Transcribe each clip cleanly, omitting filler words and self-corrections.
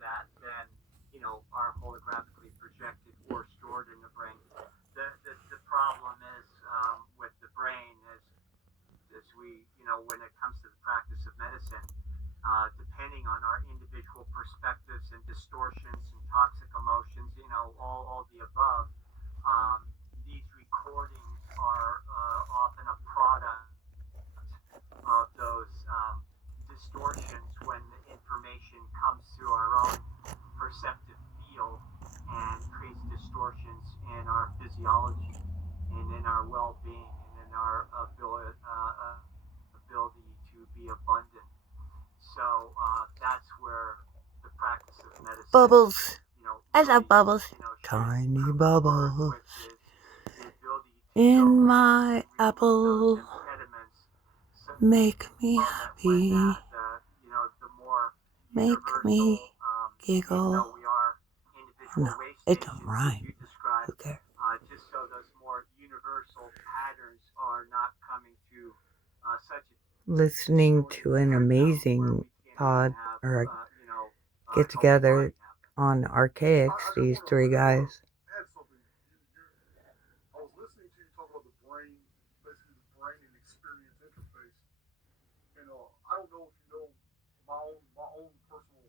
that then are holographically projected or stored in the brain. The problem is with the brain is as we when it comes to the practice of medicine, depending on our individual perspectives and distortions and toxic emotions, all the above, um, these recordings are often a product of those distortions when the information comes through our own perceptive field and creates distortions in our physiology and in our well-being and in our ability to be abundant. So that's where the practice of medicine, Bubbles. I really, love bubbles. should Tiny work, bubbles which is the ability to show in and my remove those apple. impediments so that Make when me happy. the more Make universal, me even though we giggle. are individual No, way it don't stations, as you rhyme. described, Who cares? just so those more universal patterns are not coming through such a Listening distorted to an system where we amazing can't even pod have, or a get healthy together body happen. on Archaics, these three guys. add something. I was listening to you talk about the brain, basically the brain and experience interface. And I don't know if you know my own personal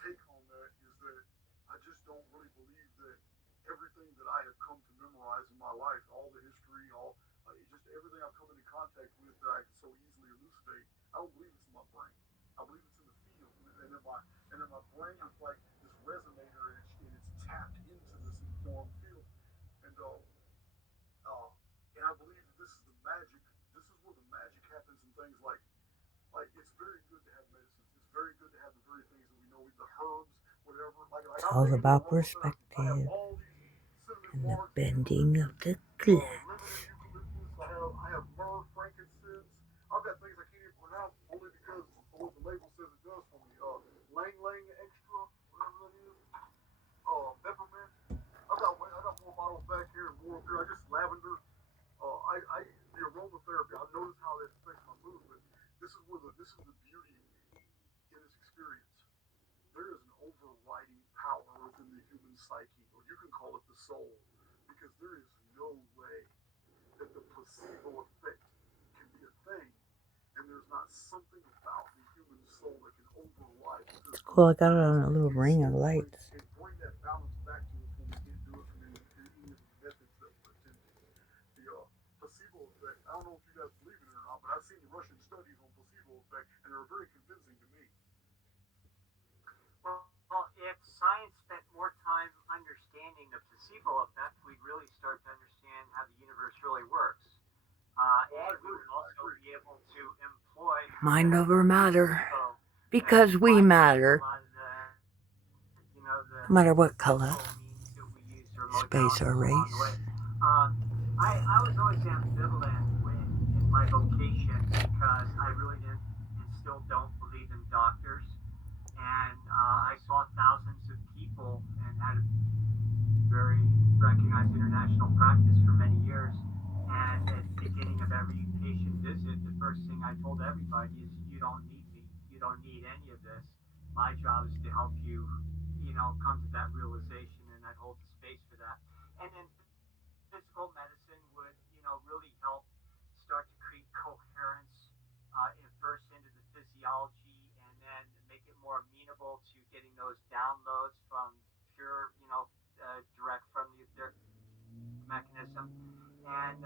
take on that is that I just don't really believe that everything that I have come to memorize in my life, all the history, all just everything I've come into contact with that I can so easily elucidate, I don't believe it's in my brain. I believe it's in the field, and in my brain it's like this resonator, and it's tapped into this informed field, and uh, and I believe that this is the magic. This is where the magic happens in things like it's very good to have medicines. It's very good to have the very things that we know, the herbs, whatever. Like It's I'm all big into about aromatherapy. I have perspective all these cinnamon and the bark, bending of eucalyptus, the glass. lemon and eucalyptus. I have myrrh, frankincense. I've got things I can't even pronounce only because of what the label says it does for me. Lang Lang extra, whatever that is. Peppermint. I got more bottles back here and more up here. I just lavender. I the aromatherapy. I've noticed how that affects my mood, but this is the beauty in this experience. There is an overriding power within the human psyche, or you can call it the soul, because there is no way that the placebo effect can be a thing, and there's not something about the human soul that can override the It's physical cool. I got it experience on a little and ring of still bring lights. and bring that balance back to us when we can't do it from any of the methods that we're attempting. The placebo effect. I don't know if you guys believe in it or not, but I've seen the Russian studies on placebo effect, and they're very convincing to me. Well, if science spent more time understanding the placebo effect, we'd really start to understand how the universe really works. Oh, And I we agree. would I also agree. be able to employ Mind over the matter. placebo as Because we bypassing a matter. lot of the No matter what conventional color, means that we use or space, modalities or along the way. race. I was always ambivalent in my vocation because I really didn't and still don't believe in doctors. And I saw thousands of people and had a very recognized international practice for many years. And at the beginning of every patient visit, the first thing I told everybody is, you don't need me. You don't need any of this. My job is to help you, come to that realization, and I'd hold the space for that. And then physical medicine would, really help start to create coherence first into the physiology, and then make it more amenable to getting those downloads from pure, direct from the etheric mechanism. And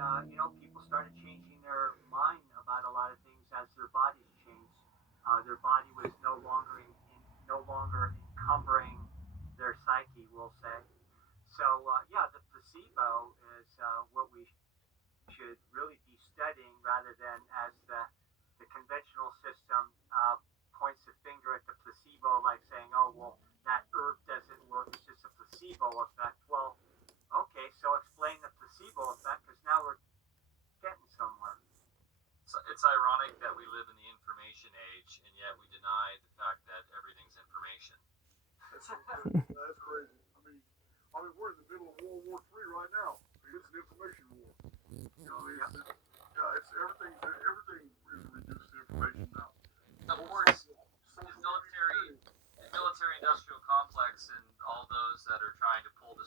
people started changing their mind about a lot of things as their bodies changed. Their body was no longer encumbering their psyche, we'll say. So yeah, the placebo is what we should really be studying rather than as the conventional system points the finger at the placebo, like saying, "Oh well, that herb doesn't work; it's just a placebo effect." Well, okay, so explain the placebo effect because now we're getting somewhere. It's ironic that we live in the information age and yet we deny the fact that everything's information. That's crazy. We're in the middle of World War III right now. It's an information war. Yep. It's everything is reduced to information now. Of Well, course, social his media military experience. his military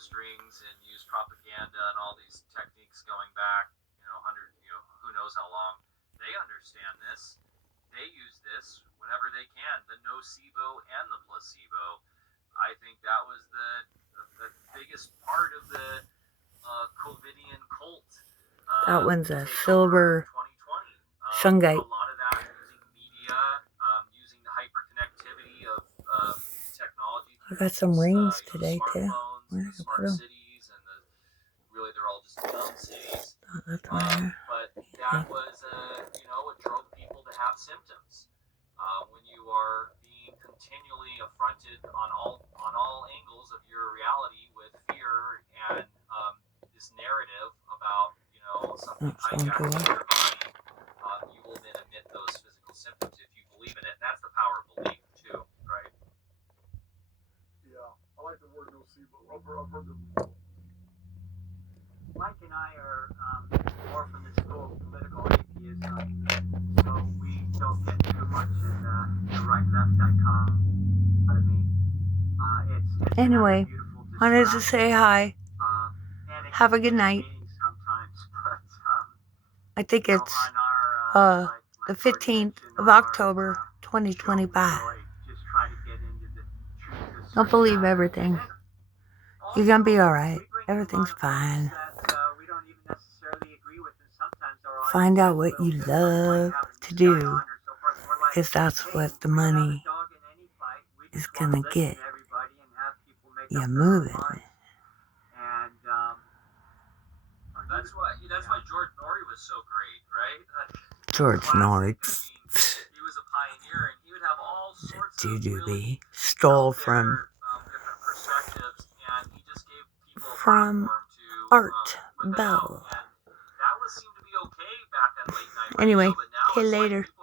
strings and use propaganda and all these techniques going back, who knows how long. They understand this. They use this whenever they can. The nocebo and the placebo. I think that was the biggest part of the COVIDian cult. That one's a takeover silver 2020. shungite. A lot of that using media, using the hyperconnectivity of technology. I got some rings the today too. smartphones, Where the did I smart put 'em? cities, and really they're all just dumb cities. Oh, that's right. But that was, it drove people to have symptoms. When you are being continually affronted on all angles of your reality with fear and this narrative about something That's on hijacking to your body, you will then emit those physical symptoms if you believe in it. And that's the power of belief too, right? Yeah, I like the word nocebo. I've heard it before. Mike and I are more from the school of political atheism, so we don't get too much in the right-left dichotomy. It's Anyway, beautiful wanted to say hi. and it Have a can good be night. entertaining sometimes, but I think you know, it's on our, like the Mike already 15th mentioned of on our, October, show, 2025. we just try to get into the truth of Don't certain believe matters. everything. And You're gonna be also, alright. we bring in a Everything's lot of folks fine. that we don't even necessarily agree with, and sometimes our Find audience out is a what little you different. We might love have a to new guy do, on or so forth, and we're like, because that's hey, what the we don't have a money dog in any fight. We is just want to gonna listen get to everybody and have people make you up their own moving. minds. And That's why George Norrie was so great, right? George Classic. Norrie. He was a pioneer, and he would have all sorts of really Doobie. Stole out from there, different perspectives, and he just gave people a From platform to Art put that Bell. out. And that seemed to be okay back in late night radio, Anyway, but now okay, it's like later. people